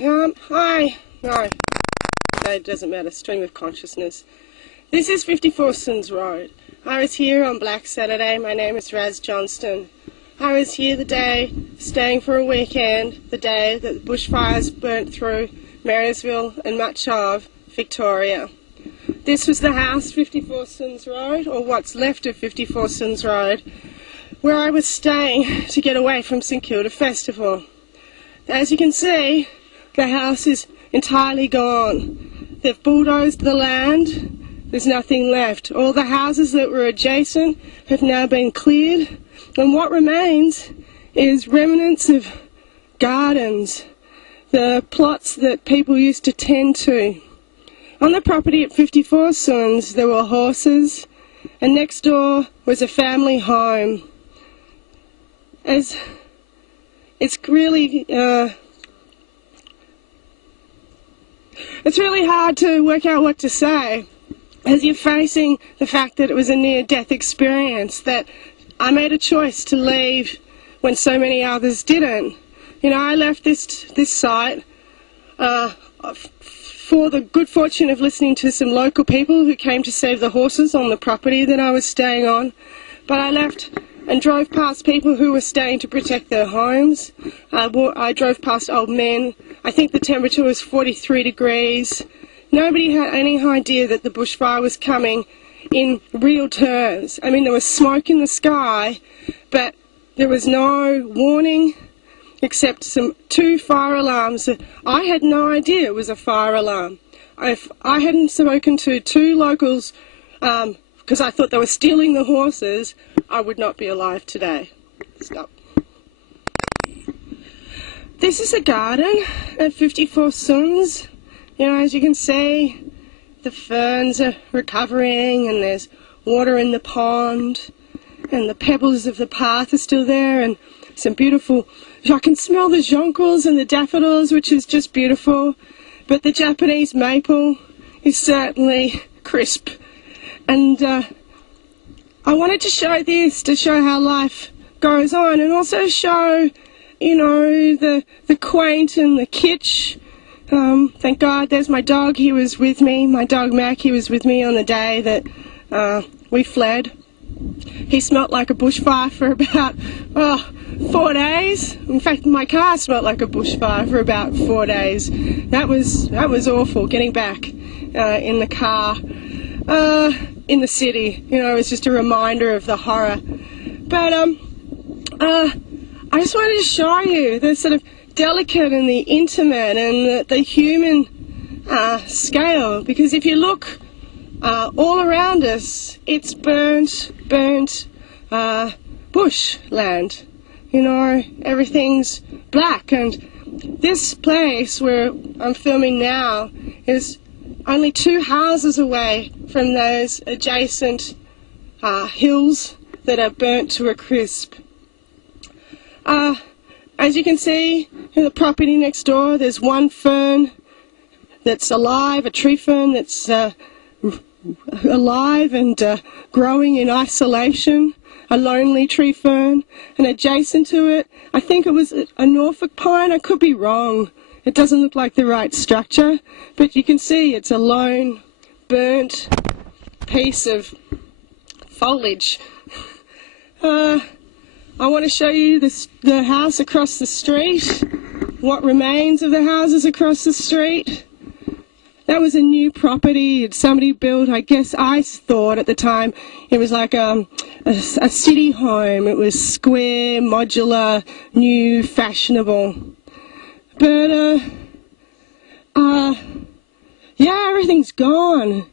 Hi. No, it doesn't matter. Stream of consciousness. This is 54 Sons Road. I was here on Black Saturday. My name is Raz Johnston. I was here the day, staying for a weekend, the day that the bushfires burnt through Marysville and much of Victoria. This was the house, 54 Sons Road, or what's left of 54 Sons Road, where I was staying to get away from St Kilda Festival. As you can see, the house is entirely gone. They've bulldozed the land. There's nothing left. All the houses that were adjacent have now been cleared, and what remains is remnants of gardens, the plots that people used to tend to. On the property at 54 Sons there were horses, and next door was a family home. It's really hard to work out what to say as you're facing the fact that it was a near-death experience, that I made a choice to leave when so many others didn't. You know, I left this site for the good fortune of listening to some local people who came to save the horses on the property that I was staying on, but I left and drove past people who were staying to protect their homes. I drove past old men. I think the temperature was 43 degrees. Nobody had any idea that the bushfire was coming in real terms. I mean, there was smoke in the sky, but there was no warning except two fire alarms. I had no idea it was a fire alarm. If I hadn't spoken to two locals, because I thought they were stealing the horses, I would not be alive today. Stop. This is a garden at 54 Sons. You know, as you can see, the ferns are recovering, and there's water in the pond, and the pebbles of the path are still there, and some beautiful, I can smell the jonquils and the daffodils, which is just beautiful, but the Japanese maple is certainly crisp. And I wanted to show this to show how life goes on, and also show, you know, the quaint and the kitsch. Thank God there's my dog. He was with me. My dog Mac, he was with me on the day that we fled. He smelt like a bushfire for about 4 days. In fact, my car smelt like a bushfire for about 4 days. That was awful, getting back in the car. In the city, you know, it's just a reminder of the horror. But I just wanted to show you the sort of delicate and the intimate and the human scale, because if you look all around us, it's burnt bushland. You know, everything's black, and this place where I'm filming now is only 2 houses away from those adjacent hills that are burnt to a crisp. As you can see in the property next door, there's one fern that's alive, a tree fern that's alive and growing in isolation, a lonely tree fern, and adjacent to it, I think it was a Norfolk pine. I could be wrong. It doesn't look like the right structure, but you can see it's a lone, burnt piece of foliage. I want to show you the house across the street, what remains of the houses across the street. That was a new property somebody built. I guess I thought at the time it was like a city home. It was square, modular, new, fashionable. But, yeah, everything's gone.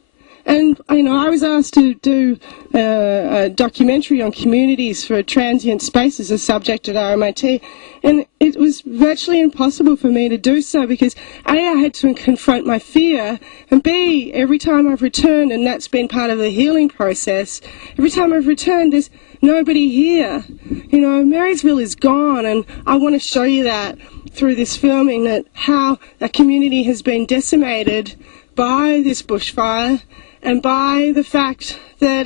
And, you know, I was asked to do a documentary on communities for transient spaces, a subject at RMIT, and it was virtually impossible for me to do so because A, I had to confront my fear, and B, every time I've returned, and that's been part of the healing process, every time I've returned, there's nobody here. You know, Marysville is gone, and I want to show you that through this filming, that how a community has been decimated by this bushfire, and by the fact that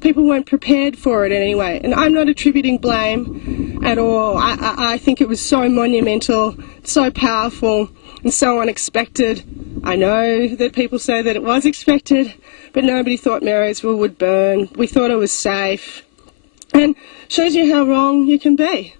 people weren't prepared for it anyway. And I'm not attributing blame at all. I think it was so monumental, so powerful, and so unexpected. I know that people say that it was expected, but nobody thought Marysville would burn. We thought it was safe. And shows you how wrong you can be.